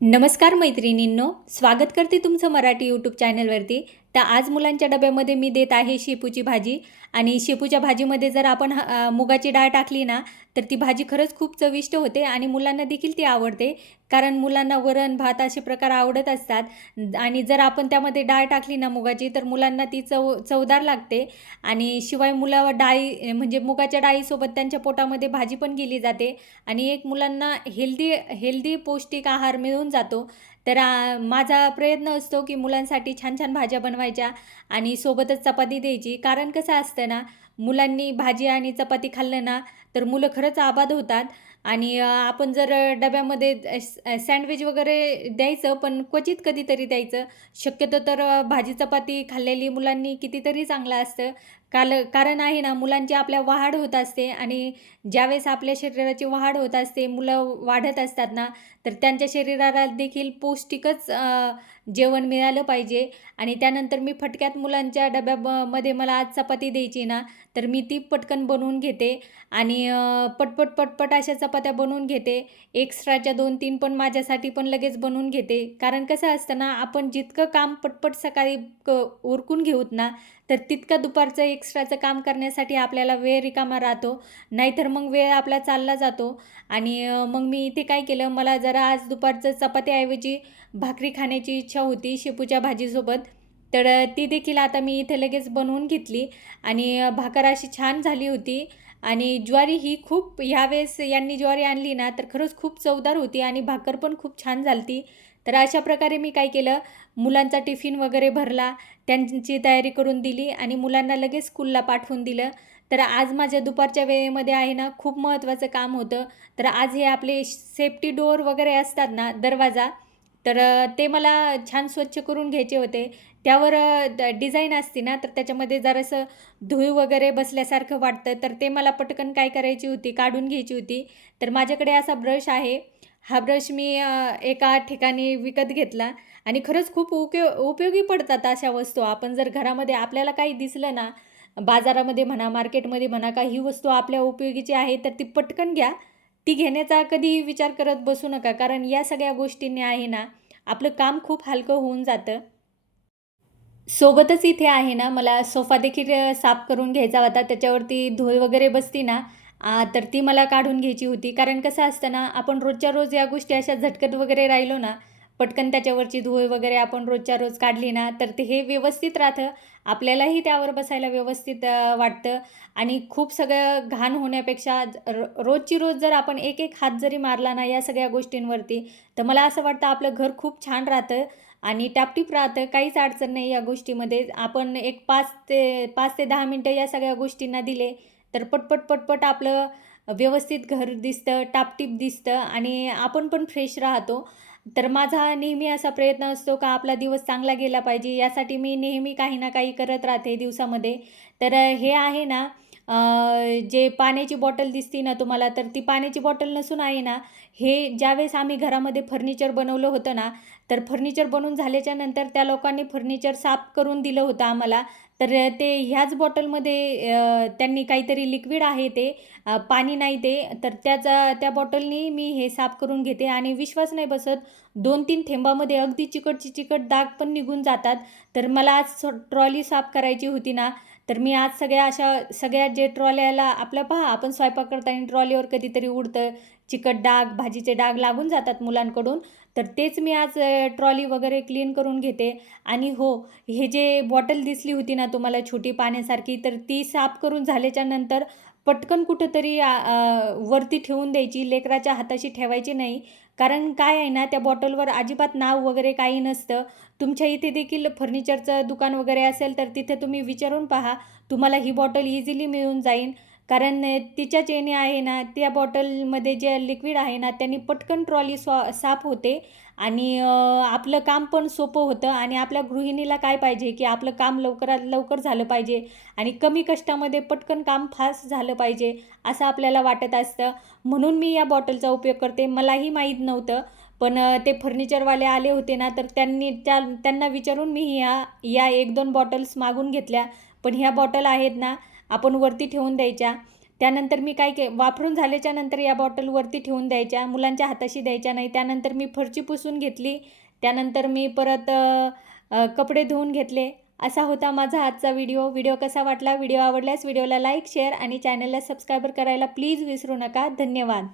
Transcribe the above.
नमस्कार मैत्रिणींनो स्वागत करते तुमचं मराठी यूट्यूब चॅनलवरती तर आज मुलांच्या डब्यामध्ये मी देत आहे शेपूची भाजी. आणि शेपूच्या भाजीमध्ये जर आपण मुगाची डाळ टाकली ना तर ती भाजी खरंच खूप चविष्ट होते आणि मुलांना देखील ती आवडते. कारण मुलांना वरण भात असे प्रकार आवडत असतात. आणि जर आपण त्यामध्ये डाळ टाकली ना मुगाची तर मुलांना ती चव चवदार लागते. आणि शिवाय मुलावर डाळी म्हणजे मुगाच्या डाळीसोबत त्यांच्या पोटामध्ये भाजी पण गेली जाते. आणि एक मुलांना हेल्दी हेल्दी पौष्टिक आहार मिळून जातो. तर माझा प्रयत्न असतो की मुलांसाठी छान छान भाज्या बनवायच्या आणि सोबतच चपाती द्यायची. कारण कसं असतं ना मुलांनी भाजी आणि चपाती खाल्लं ना तर मुलं खरंच आबाद होतात. आणि आपण जर डब्यामध्ये सँडविच वगैरे द्यायचं पण क्वचित कधीतरी द्यायचं. शक्यतो तर भाजी चपाती खाल्लेली मुलांनी कितीतरी चांगलं असतं. काल कारण आहे ना मुलांची आपल्या वाढ होत असते आणि ज्यावेळेस आपल्या शरीराची वाढ होत असते मुलं वाढत असतात ना तर त्यांच्या शरीराला देखील पौष्टिकच जेवण मिळालं पाहिजे. आणि त्यानंतर मी फटक्यात मुलांच्या डब्यामध्ये मला आज चपाती द्यायची ना तर मी ती पटकन बनवून घेते. आणि पटपट पटपट अशा चपात्या बनवून घेते. एक्स्ट्राच्या दोन तीन पण माझ्यासाठी पण लगेच बनवून घेते. कारण कसं असतं ना आपण जितकं काम पटपट सकाळी क उरकून घेऊत ना तर तितकं दुपारचं एक एक्स्ट्राचं काम करण्यासाठी आपल्याला वेळ रिकामा राहतो. नाहीतर मग वेळ आपला चालला जातो. आणि मग मी इथे काय केलं मला जरा आज दुपारचं चपात्याऐवजी भाकरी खाण्याची इच्छा होती शेपूच्या भाजीसोबत. तर ती देखील आता मी इथे लगेच बनवून घेतली. आणि भाकर अशी छान झाली होती. आणि ज्वारी ही खूप ह्यावेळेस यांनी ज्वारी आणली ना तर खरंच खूप चवदार होती आणि भाकर पण खूप छान झालती. तर अशा प्रकारे मी काय केलं मुलांचा टिफिन वगैरे भरला त्यांची तयारी करून दिली आणि मुलांना लगेच स्कूलला पाठवून दिलं. तर आज माझ्या दुपारच्या वेळेमध्ये आहे ना खूप महत्त्वाचं काम होतं. तर आज हे आपले सेफ्टी डोअर वगैरे असतात ना दरवाजा तर ते मला छान स्वच्छ करून घ्यायचे होते. त्यावर डिझाईन असते ना तर त्याच्यामध्ये जरासं धूळ वगैरे बसल्यासारखं वाटतं. तर ते मला पटकन काय करायची होती काढून घ्यायची होती. तर माझ्याकडे असा ब्रश आहे. हा ब्रश मी एका ठिकाणी विकत घेतला आणि खरंच खूप उपयो उपयोगी पडतात अशा वस्तू. आपण जर घरामध्ये आपल्याला काही दिसलं ना बाजारामध्ये म्हणा मार्केटमध्ये म्हणा का ही वस्तू आपल्या उपयोगीची आहे तर ती पटकन घ्या. ती घेण्याचा कधी विचार करत बसू नका कारण या सगळ्या गोष्टींनी आहे ना आपलं काम खूप हलकं होऊन जातं. सोबतच इथे आहे ना मला सोफा देखील साफ करून घ्यायचा होता. त्याच्यावरती धूळ वगैरे बसती ना तर ती मला काढून घ्यायची होती. कारण कसं असतं ना आपण रोजच्या रोज या गोष्टी अशा झटकत वगैरे राहिलो ना पटकन त्याच्यावरची धुवे वगैरे आपण रोजच्या रोज काढली ना तर ते हे व्यवस्थित राहतं. आपल्यालाही त्यावर बसायला व्यवस्थित वाटतं. आणि खूप सगळं घाण होण्यापेक्षा रोजची रोज जर आपण एक एक हात जरी मारला ना या सगळ्या गोष्टींवरती तर मला असं वाटतं आपलं घर खूप छान राहतं आणि टापटीप राहतं. काहीच अडचण नाही या गोष्टीमध्ये. आपण एक पाच ते पाच ते दहा मिनटं या सगळ्या गोष्टींना दिले तर पटपट पटपट आपलं व्यवस्थित घर दिसतं टापटीप दिसतं आणि आपण पण फ्रेश राहतो. तर माझा नेहमी असा प्रयत्न असतो का आपला दिवस चांगला गेला पाहिजे यासाठी मी नेहमी काही ना काही करत राहते दिवसामध्ये. तर हे आहे ना जे पाण्याची बॉटल दिसती ना तुम्हाला तर ती पाण्याची बॉटल नसून आहे ना हे ज्यावेळेस आम्ही घरामध्ये फर्निचर बनवलं होतं ना तर फर्निचर बनवून झाल्याच्यानंतर त्या लोकांनी फर्निचर साफ करून दिलं होतं आम्हाला. तर ते ह्याच बॉटलमध्ये त्यांनी काहीतरी लिक्विड आहे ते पाणी नाही ते तर त्याचा त्या बॉटलनी मी हे साफ करून घेते. आणि विश्वास नाही बसत दोन तीन थेंबामध्ये अगदी चिकटची चिकट डाग पण निघून जातात. तर मला आज ट्रॉली साफ करायची होती ना तर मी आज सगळ्या अशा सगळ्या जे ट्रॉल्याला आपलं पहा आपण स्वयंपाक करताना ट्रॉलीवर कधीतरी उडतं चिकट डाग भाजीचे डाग लागून जातात मुलांकडून. तर तेच मी आज ट्रॉली वगैरे क्लीन करून घेते. आणि हो हे जे बॉटल दिसली होती ना तुम्हाला छोटी पाण्यासारखी तर ती साफ करून झाल्याच्यानंतर पटकन कुठंतरी वरती ठेवून द्यायची. लेकराच्या हाताशी ठेवायची नाही. कारण काय आहे ना त्या बॉटलवर अजिबात नाव वगैरे काही नसतं. तुमच्या इथे देखील फर्निचरचं दुकान वगैरे असेल तर तिथे तुम्ही विचारून पहा. तुम्हाला ही बॉटल इझिली मिळून जाईल. कारण तिच्या चेने आहे ना त्या बॉटलमध्ये जे लिक्विड आहे ना त्यांनी पटकन ट्रॉली स्वा साफ होते. आणि आपलं काम पण सोपं होतं आणि आपल्या गृहिणीला काय पाहिजे की आपलं काम लवकरात लवकर झालं पाहिजे आणि कमी कष्टामध्ये पटकन काम फास्ट झालं पाहिजे असं आपल्याला वाटत असतं. म्हणून मी या बॉटलचा उपयोग करते. मलाही माहीत नव्हतं पण ते फर्निचरवाले आले होते ना तर त्यांनी त्या त्यांना विचारून मी ह्या या एक दोन बॉटल्स मागून घेतल्या. पण ह्या बॉटल आहेत ना आपण वरती ठेवून द्यायच्या. त्यानंतर मी काय के वापरून झाल्याच्यानंतर या बॉटलवरती ठेवून द्यायच्या मुलांच्या हाताशी द्यायच्या नाही त्यानंतर मी फरची पुसून घेतली त्यानंतर मी परत कपडे धुवून घेतले. असा होता माझा आजचा व्हिडिओ. व्हिडिओ कसा वाटला? व्हिडिओ आवडल्यास व्हिडिओला लाईक शेअर आणि चॅनलला सबस्क्राईबर करायला प्लीज विसरू नका. धन्यवाद.